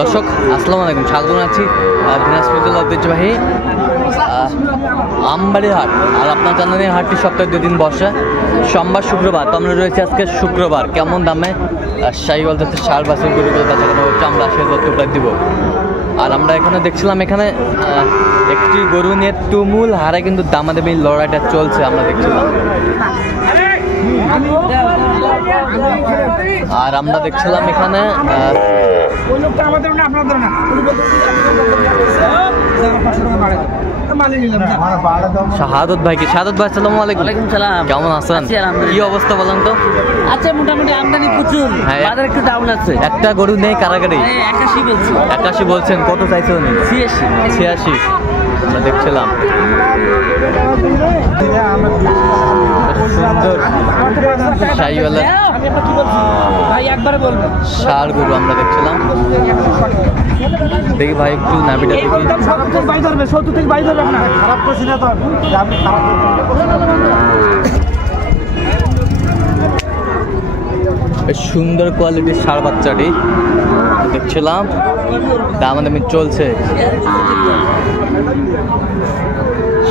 দর্শক আসসালামু আলাইকুম, স্বাগত জানাচ্ছি দিনাজপুর জেলার ঐতিহ্যবাহী আমবাড়ি হাট। আর আপনার জানেন এই হাটটি সপ্তাহে 2 দিন বসে, সোমবার শুক্রবার। তো আমরা রয়েছে আজকে শুক্রবার। কেমন দামে শাহিওয়াল যাচ্ছে ষাঁড় বাছুর গরুগুলো বেচাকেনা হচ্ছে, আমরা সে তথ্যটা দিব। আর আমরা এখানে দেখছিলাম এখানে একটি গরু নিয়ে তুমুল হারে কিন্তু দামাদামি লড়াইটা চলছে, আমরা দেখছিলাম। আর আমরা দেখছিলাম এখানে শাহাদত ভাই। কি শাহাদত ভাই, আসসালামু আলাইকুম। ওয়ালাইকুম সালাম। কেমন আছেন? কি অবস্থা বলেন তো? আচ্ছা, মোটামুটি আমদানি প্রচুর, বাজার একটু ডাউন আছে। একটা গরু নেই কারাগারি 81 বলছি। 81 বলছেন, কত চাইছে উনি? 86 আমরা দেখছিলাম। সুন্দর শাহিওয়ালা ষাঁড় গরু আমরা দেখছিলাম। দেখি ভাই একটু নাভিটা দেখি। বেশ সুন্দর কোয়ালিটির ষাঁড় বাচ্চাটি দেখছিলাম, দামাদামি চলছে।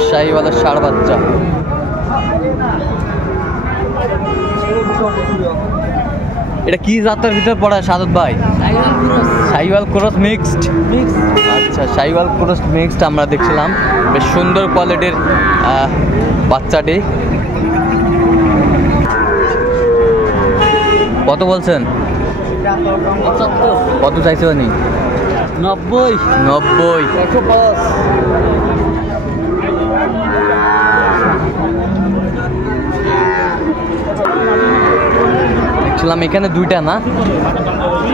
শাহিওয়ালা ষাঁড় বাচ্চা। এটা কি জাতের ভিতরে পড়ে সাদত ভাই? Sahiwal cross mixed. আচ্ছা, শাহিওয়াল ক্রস মিক্সড আমরা দেখছিলাম। বেশ সুন্দর কোয়ালিটির বাচ্চাটি। কত বলছেন? কত চাইছে উনি? 90। দেখছিলাম এখানে দুইটা না,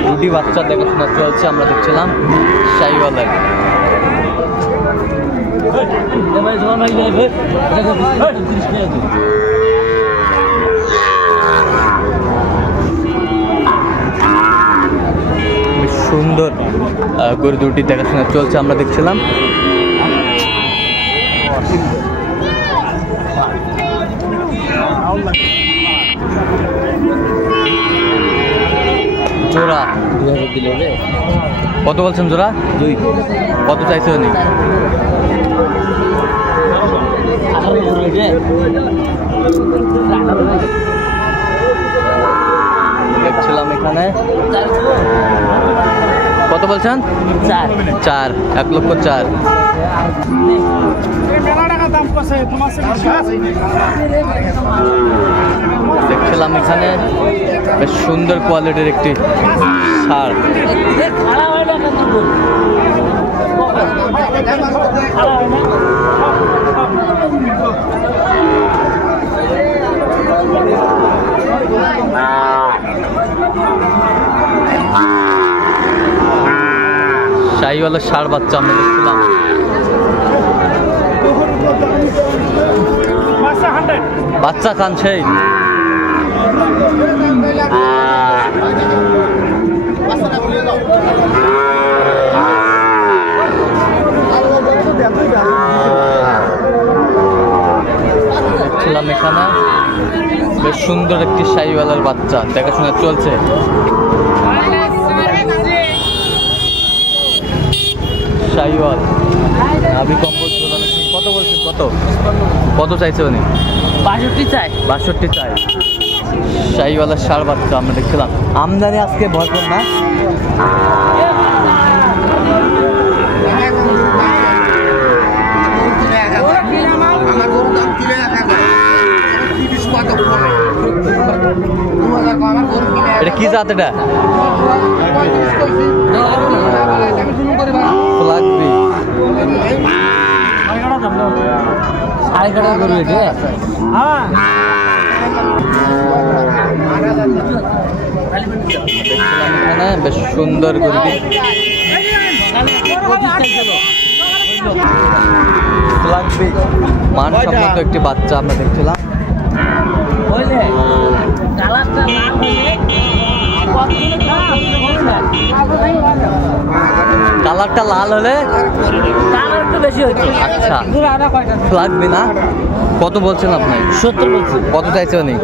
দুটি বাচ্চা দেখাশোনা চলছে, আমরা দেখছিলাম শাহিওয়ালের। বেশ সুন্দর গরু দুটি দেখাশোনা চলছে, আমরা দেখছিলাম। জোড়া 2000 দিলে রে। কত বলছেন জোড়া? 2। কত চাইছে উনি? দেখছিলাম এখানে। কত বলছেন? 4। 1,04,000। দেখছিলাম এখানে বেশ সুন্দর কোয়ালিটির একটি ষাঁড়। শাহিওয়ালা ষাঁড় বাচ্চা আমরা দেখছিলাম। বাচ্চা খান সেই। দেখছিলাম এখানে বেশ সুন্দর একটি শাহিওয়ালার বাচ্চা দেখাশোনা চলছে। শাহিওয়াল নাভি কম্বল ঝোলানো। কত বলছেন? কত চাইছে উনি? 62 চাই। শাহিওয়ালা ষাঁড় বাচ্চা আমরা দেখছিলাম। আমদানি আজকে ভরপুর না? এটা কি জাত? এটা লাগবে এখানে বেশ সুন্দর গরুটি। লাগবে মানসম্মত একটি বাচ্চা আমরা দেখছিলাম। কালার একটা লাল হলে দাম একটু বেশি হচ্ছে। আচ্ছা লাগবে না? কত বলছেন আপনি? 70 বলছি। কত চাইছে উনি?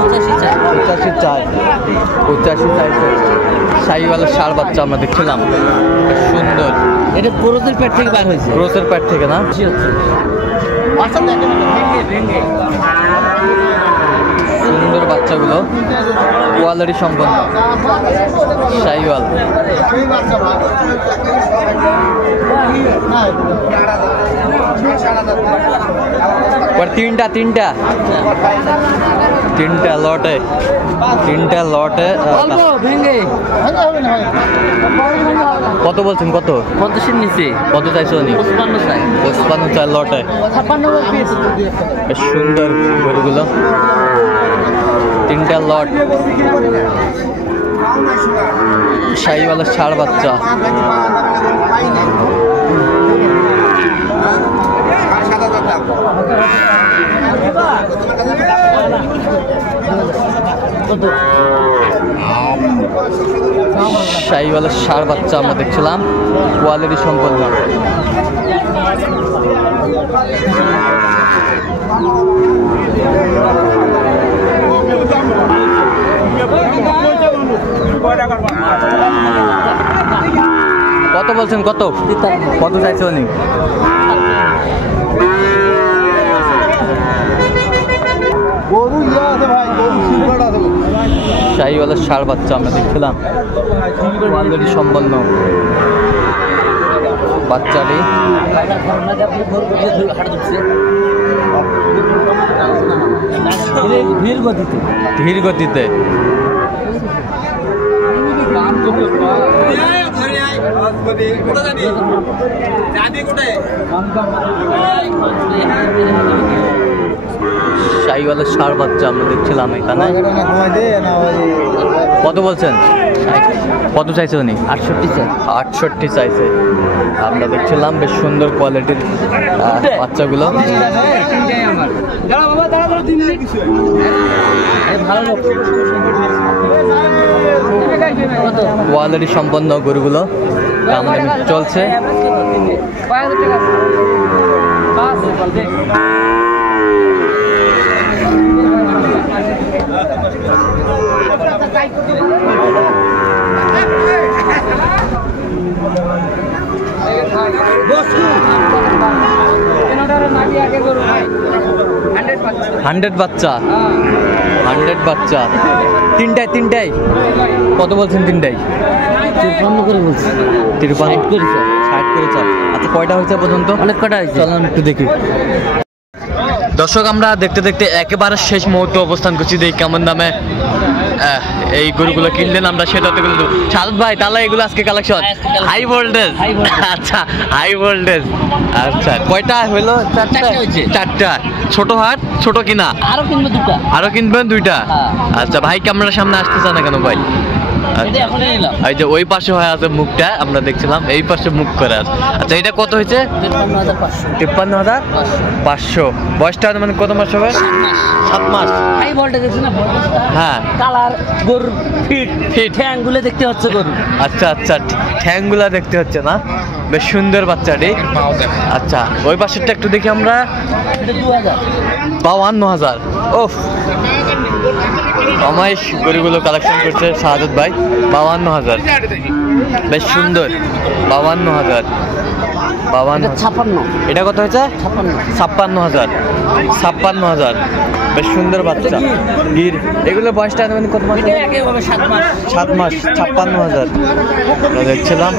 85 চাই। 85 চাই, 85 চাইছে। শাহিওয়ালের ষাঁড় বাচ্চা আমরা দেখছিলাম, বেশ সুন্দর। এটা পুরোদের পেট থেকে বার হয়েছে। ক্রোসের প্যাট থেকে না? বেশি হচ্ছে। সুন্দর বাচ্চাগুলো, কোয়ালিটি সম্পন্ন শাহিওয়াল। তিনটা তিনটা তিনটা লটে, তিনটা লটে। অল্প ভেঙে কত বলছেন? কত 50 নিচে। কত চাইছো উনি? 55 চাই। 55 চাই লটে। 56 পিস। বেশ সুন্দর গরুগুলো, তিনটা লট। শাহিওয়ালের ষাঁড় বাচ্চা। শাহিওয়ালের ষাঁড় বাচ্চা আমরা দেখছিলাম, কোয়ালিটি সম্পন্ন। কত বলছেন? কত কত চাইছে উনি? শাহিওয়ালের ষাঁড় বাচ্চা আমরা দেখছিলাম, কোয়ালিটি সম্পন্ন বাচ্চাটি। ধীর গতিতে শাহিওয়ালের ষাঁড় বাচ্চা আমরা দেখছিলাম এখানে। কত বলছেন? কত চাইছে উনি? 68 চাই। 68 চাইছে। আমরা দেখছিলাম বেশ সুন্দর কোয়ালিটির বাচ্চাগুলো। কোয়ালিটি সম্পন্ন গরুগুলো দামাদামি চলছে। হান্ড্রেড বাচ্চা, 100 বাচ্চা। তিনটায় তিনটায় কত বলছেন? তিনটায় 53 করে বলছি। 53 করে 60 করে চাল। আচ্ছা কয়টা হয়েছে পর্যন্ত? অনেক কটা হয়েছে। চলুন একটু দেখি। দর্শক আমরা দেখতে দেখতে একেবারে শেষ মুহূর্তে অবস্থান করছি, দেখি কেমন দামে এই গরুগুলো কিনলেন আমরা সেটা তো কিন্তু। শাহাদ ভাই তাহলে এগুলো আজকে কালেকশন হাই ভোল্টেজ। আচ্ছা হাই ভোল্টেজ। আচ্ছা কয়টা হলো? চারটা। ছোট হাট, ছোট কিনা? আরো কিনবো দুটো। আরো কিনবেন দুইটা? আচ্ছা ভাই ক্যামেরার সামনে আসতেছে না কেন ভাই? এই যে ওই পাশে হয়ে আছে মুখটা, আমরা দেখছিলাম এই পাশে মুখ করে আছে। আচ্ছা এটা কত হয়েছে? 53,500। বয়সটা মানে কত মাস হবে? 7 মাস। হাই ভোল্টেজ আছে না? হ্যাঁ। কালার গরুর ফিট ঠ্যাংগুলো দেখতে হচ্ছে গরু। আচ্ছা আচ্ছা, ঠ্যাংগুলা দেখতে হচ্ছে না? বেশ সুন্দর বাচ্চাটি। আচ্ছা ওই পাশেরটা একটু দেখি আমরা। 52,000। ওফ, আমায় গরুগুলো কালেকশন করছে শাহাদত ভাই। 52,000, বেশ সুন্দর। 52,000। 56। এটা কত হয়েছে? 56,000। 56,000, বেশ সুন্দর বাচ্চা। গির এগুলো বয়সটা মানে কত মাস? 7 মাস। 56,000 দেখছিলাম,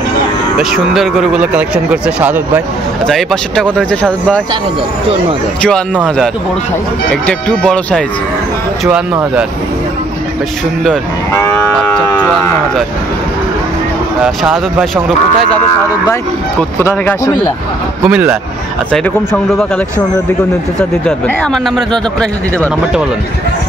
বেশ সুন্দর গরুগুলো কালেকশন করছে শাহাদত ভাই। আচ্ছা এই পাশেরটা কত হয়েছে শাহাদত ভাই? 54,000। একটা একটু বড় সাইজ। 54,000, বেশ সুন্দর বাচ্চা। 54,000 শাহাদত ভাই সংগ্রহ। কোথায় যাবে শাহাদত ভাই? কোথা থেকে আসছে? কুমিল্লা। আচ্ছা এরকম সংগ্রহ বা কালেকশন দিকে নিতে দিতে পারবেন? হ্যাঁ আমার নাম্বারে যোগাযোগ করে দিতে পারবেন। নাম্বারটা বলেন।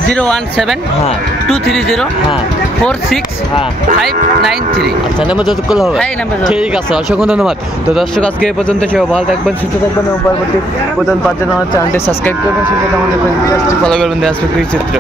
017 হ্যাঁ 230 হ্যাঁ 46 হ্যাঁ 593। আচ্ছা নাম্বার যোগাযোগ করলে হবে? হ্যাঁ নাম্বার। ঠিক আছে, অসংখ্য ধন্যবাদ। তো দর্শক আজকে এই পর্যন্ত, সবাই ভালো থাকবেন, সুস্থ থাকবেন এবং পরবর্তী প্রধান পাঁচজন আমার চ্যানেলটি সাবস্ক্রাইব করবেন, সেটা আমাদের ফলো করবেন। চিত্র